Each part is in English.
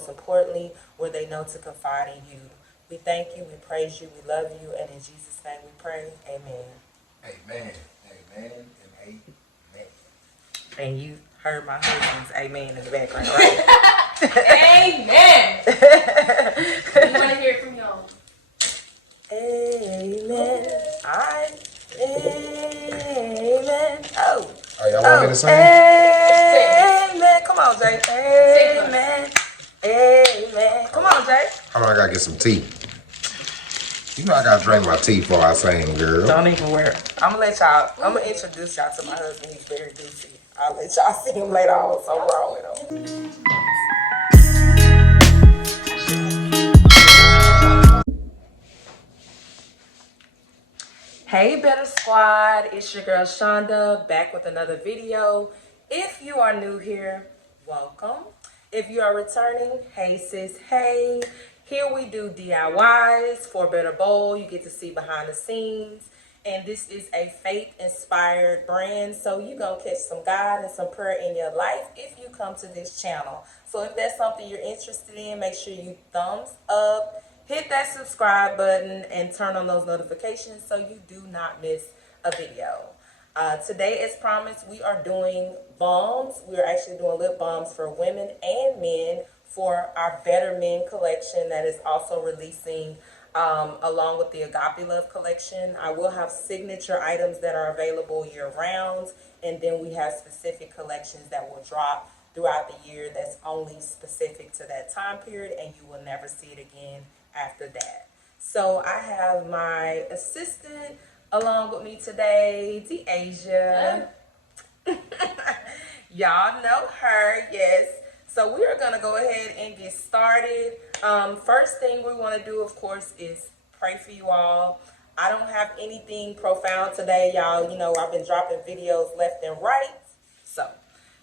most importantly, where they know to confide in you. We thank you, we praise you, we love you, and in Jesus' name we pray. Amen. Amen. Amen and amen. And you heard my husband's amen in the background, right? Amen. We want to hear it from y'all. Amen. All right. Amen. Oh. Y'all want me to sing? Amen. Come on, Jay. Amen. Amen. Come on, Jay. Hold on, I gotta get some tea. You know I gotta drink my tea before I sing, girl. Don't even worry. I'm gonna introduce y'all to my husband. He's very goofy. I'll let y'all see him later on. So wrong with him. Hey Better Squad, it's your girl Shonda back with another video. If you are new here, welcome. If you are returning, hey sis, hey. Here we do DIYs for Better Bowl. You get to see behind the scenes. And this is a faith-inspired brand. So you're going to catch some God and some prayer in your life if you come to this channel. So if that's something you're interested in, make sure you thumbs up. Hit that subscribe button and turn on those notifications so you do not miss a video. Today, as promised, we are doing balms. We are actually doing lip balms for women and men for our Better Men collection that is also releasing along with the Agape Love collection. I will have signature items that are available year-round, and then we have specific collections that will drop throughout the year that's only specific to that time period, and you will never see it again after that. So I have my assistant along with me today, Deasia. Y'all know her, yes. So we are going to go ahead and get started. First thing we want to do, of course, is pray for you all. I don't have anything profound today, y'all. You know, I've been dropping videos left and right. So,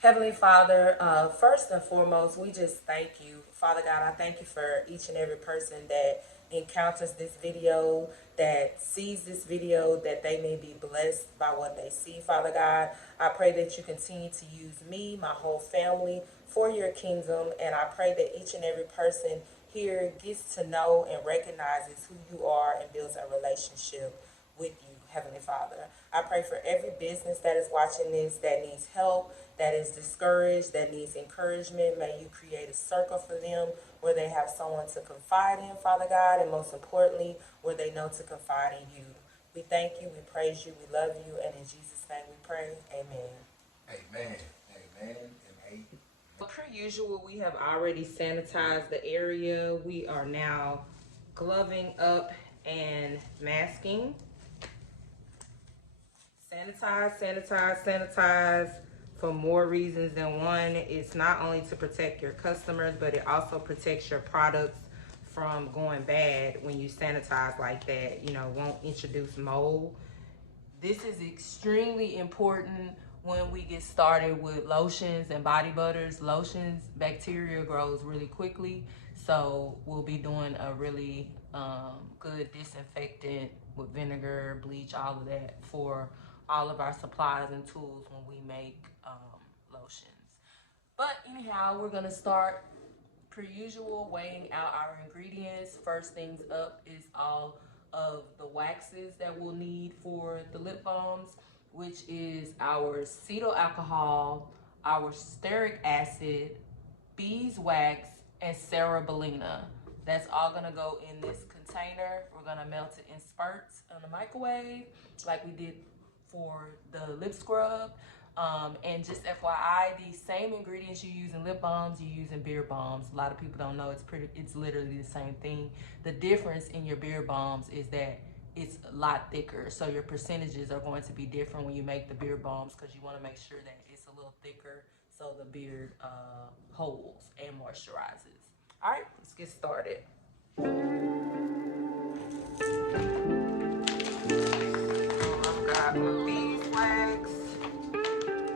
Heavenly Father, first and foremost, we just thank you. Father God, I thank you for each and every person that encounters this video, that sees this video, that they may be blessed by what they see, Father God. I pray that you continue to use me, my whole family, for your kingdom, and I pray that each and every person here gets to know and recognizes who you are and builds a relationship with you, Heavenly Father. I pray for every business that is watching this that needs help, that is discouraged, that needs encouragement. May you create a circle for them where they have someone to confide in, Father God, and most importantly, where they know to confide in you. We thank you, we praise you, we love you, and in Jesus' name we pray. Amen. Amen. Amen and amen. Per usual, we have already sanitized the area. We are now gloving up and masking. Sanitize, sanitize, sanitize for more reasons than one. It's not only to protect your customers, but it also protects your products from going bad when you sanitize like that. You know, won't introduce mold. This is extremely important when we get started with lotions and body butters. Lotions, bacteria grows really quickly. So we'll be doing a really good disinfectant with vinegar, bleach, all of that for all of our supplies and tools when we make lotions. But anyhow, we're gonna start per usual weighing out our ingredients. First things up is all of the waxes that we'll need for the lip balms, which is our cetyl alcohol, our stearic acid, beeswax, and cerebellina. That's all gonna go in this container. We're gonna melt it in spurts in the microwave like we did for the lip scrub. And just FYI, these same ingredients you use in lip balms, you use in beard balms. A lot of people don't know it's literally the same thing. The difference in your beard balms is that it's a lot thicker. So your percentages are going to be different when you make the beard balms because you want to make sure that it's a little thicker so the beard holds and moisturizes. All right, let's get started. I've got my beeswax,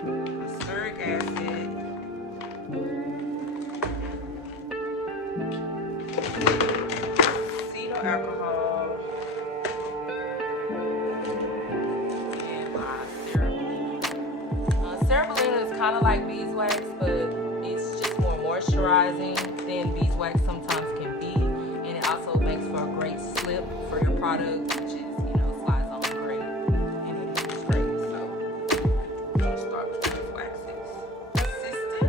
my stearic acid, cetyl alcohol, and my cerebellina. Cerebellina is kind of like beeswax, but it's just more moisturized. moisturizing than beeswax sometimes can be, and it also makes for a great slip for your product, which is, you know, slides on great, and it is great. So I'm gonna start with beeswax's assistant.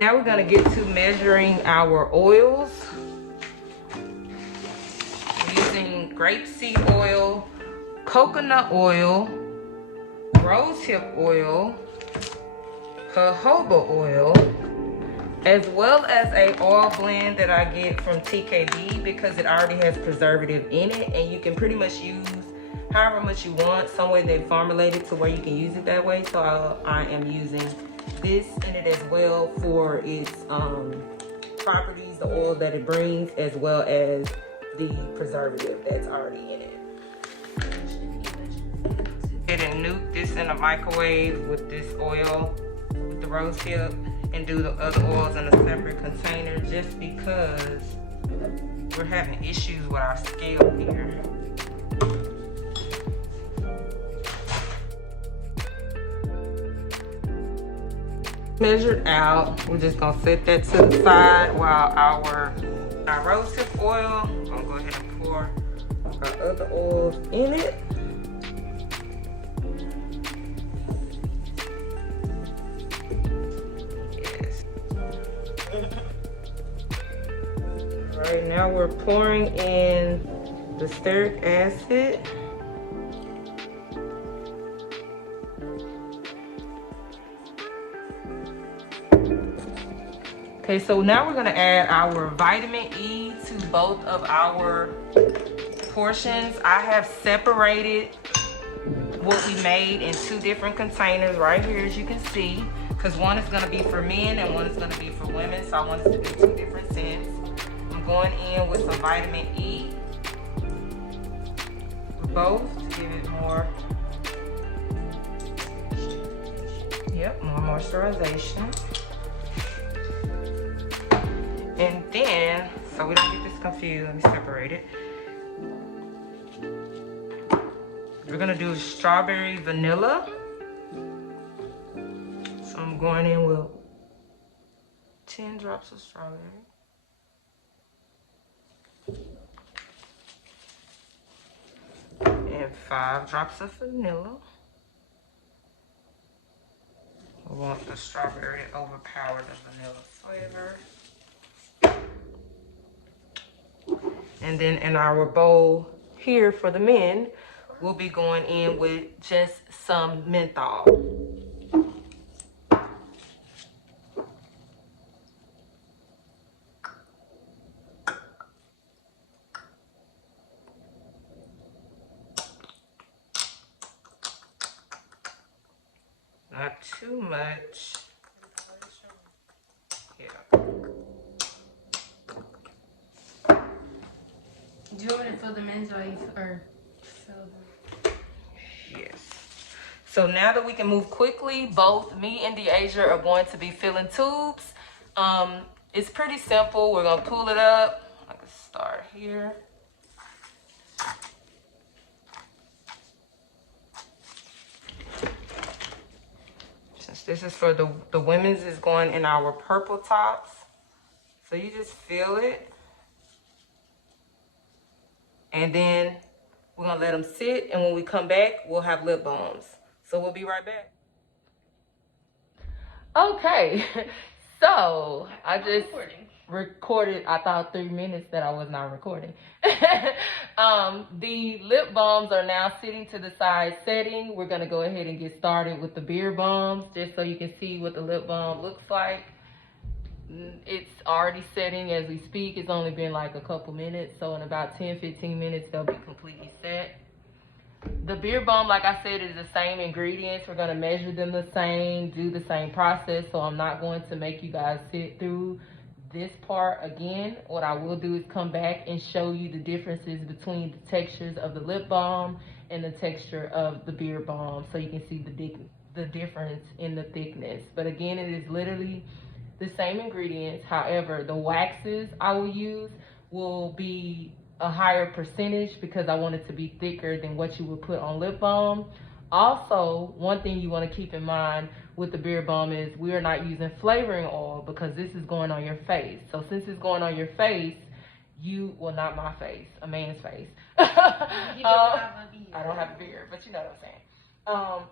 Now we're gonna get to measuring our oils. We're using grapeseed oil, coconut oil, rosehip oil, jojoba oil, as well as a oil blend that I get from TKB because it already has preservative in it, and you can pretty much use however much you want. Some way they formulate it to where you can use it that way. So I am using this in it as well for its properties, the oil that it brings, as well as the preservative that's already in it. And nuke this in a microwave with this oil, with the rosehip, and do the other oils in a separate container just because we're having issues with our scale here. Measured out, we're just gonna set that to the side while our rosehip oil, I'm gonna go ahead and pour our other oils in it. Yes. All right, now we're pouring in the stearic acid. Okay, so now we're gonna add our vitamin E to both of our portions. I have separated what we made in two different containers right here, as you can see, because one is gonna be for men and one is gonna be for women, so I wanted to do two different scents. I'm going in with some vitamin E for both to give it more, more moisturization. And then, so we don't get this confused, let me separate it. We're gonna do strawberry vanilla. So I'm going in with 10 drops of strawberry. And 5 drops of vanilla. I want the strawberry to overpower the vanilla flavor. And then in our bowl here for the men, we'll be going in with just some menthol. Not too much. So the men's are so Yes. So now that we can move quickly, both me and Deasia are going to be filling tubes. It's pretty simple. We're gonna pull it up. I can start here. Since this is for the women's, is going in our purple tops. So you just feel it. And then we're gonna let them sit, and when we come back, we'll have lip balms. So we'll be right back. Okay, so I just recorded, I thought 3 minutes that I was not recording. The lip balms are now sitting to the side setting. We're gonna go ahead and get started with the beard balms, just so you can see what the lip balm looks like. It's already setting as we speak. It's only been like a couple minutes, so in about 10-15 minutes they'll be completely set. The beard balm, like I said, is the same ingredients. We're going to measure them the same, do the same process, so I'm not going to make you guys sit through this part again. What I will do is come back and show you the differences between the textures of the lip balm and the texture of the beard balm, so you can see the difference in the thickness. But again, it is literally the same ingredients. However, the waxes I will use will be a higher percentage because I want it to be thicker than what you would put on lip balm. Also, one thing you want to keep in mind with the beard balm is we are not using flavoring oil because this is going on your face. So since it's going on your face, well, not my face, a man's face. You don't have a beard. I don't have a beard, but you know what I'm saying.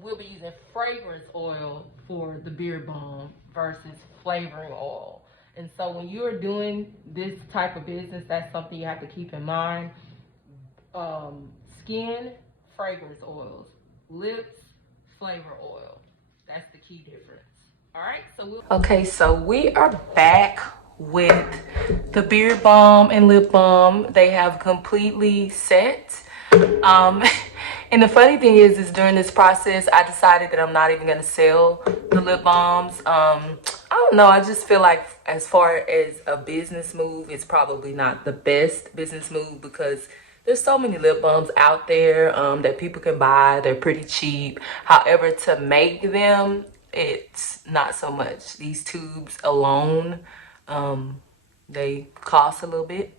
We'll be using fragrance oil for the beard balm versus flavoring oil. And so when you're doing this type of business, that's something you have to keep in mind. Skin, fragrance oils. Lips, flavor oil. That's the key difference. All right, okay, so we are back with the beard balm and lip balm. They have completely set. And the funny thing is during this process, I decided that I'm not even gonna sell the lip balms. I don't know, I just feel like as far as a business move, it's probably not the best business move because there's so many lip balms out there that people can buy. They're pretty cheap. However, to make them, it's not so much. These tubes alone, they cost a little bit.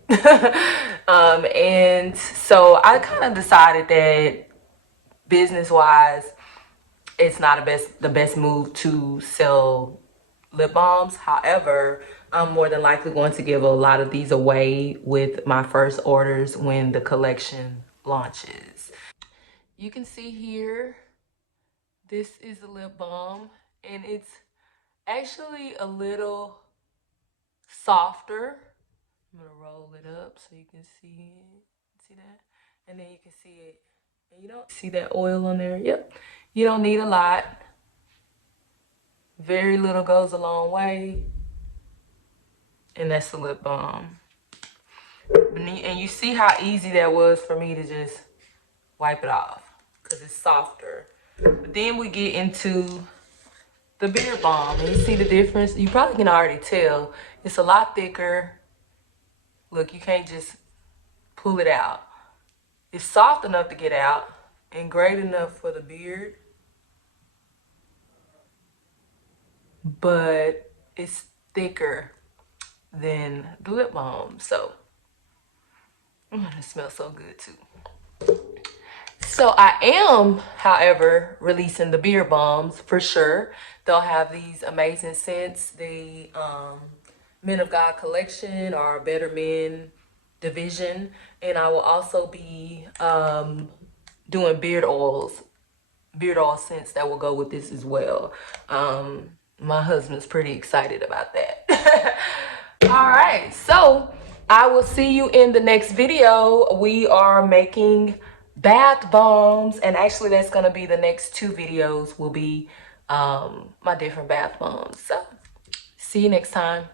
And so I kind of decided that business-wise, it's not the best move to sell lip balms. However, I'm more than likely going to give a lot of these away with my first orders when the collection launches. You can see here, this is a lip balm, and it's actually a little softer. I'm gonna roll it up so you can see it. See that? And then you can see it. And you don't see that oil on there? Yep. You don't need a lot. Very little goes a long way. And that's the lip balm. And you see how easy that was for me to just wipe it off because it's softer. But then we get into the beard balm, and you see the difference. You probably can already tell it's a lot thicker. Look, you can't just pull it out. It's soft enough to get out and great enough for the beard, but it's thicker than the lip balm. So it smells so good too. So I am, however, releasing the beard balms for sure. They'll have these amazing scents. The Men of God collection or Better Men division. And I will also be doing beard oil scents that will go with this as well. My husband's pretty excited about that. All right, so I will see you in the next video. We are making bath bombs, and actually that's gonna be the next 2 videos will be my different bath bombs. So see you next time.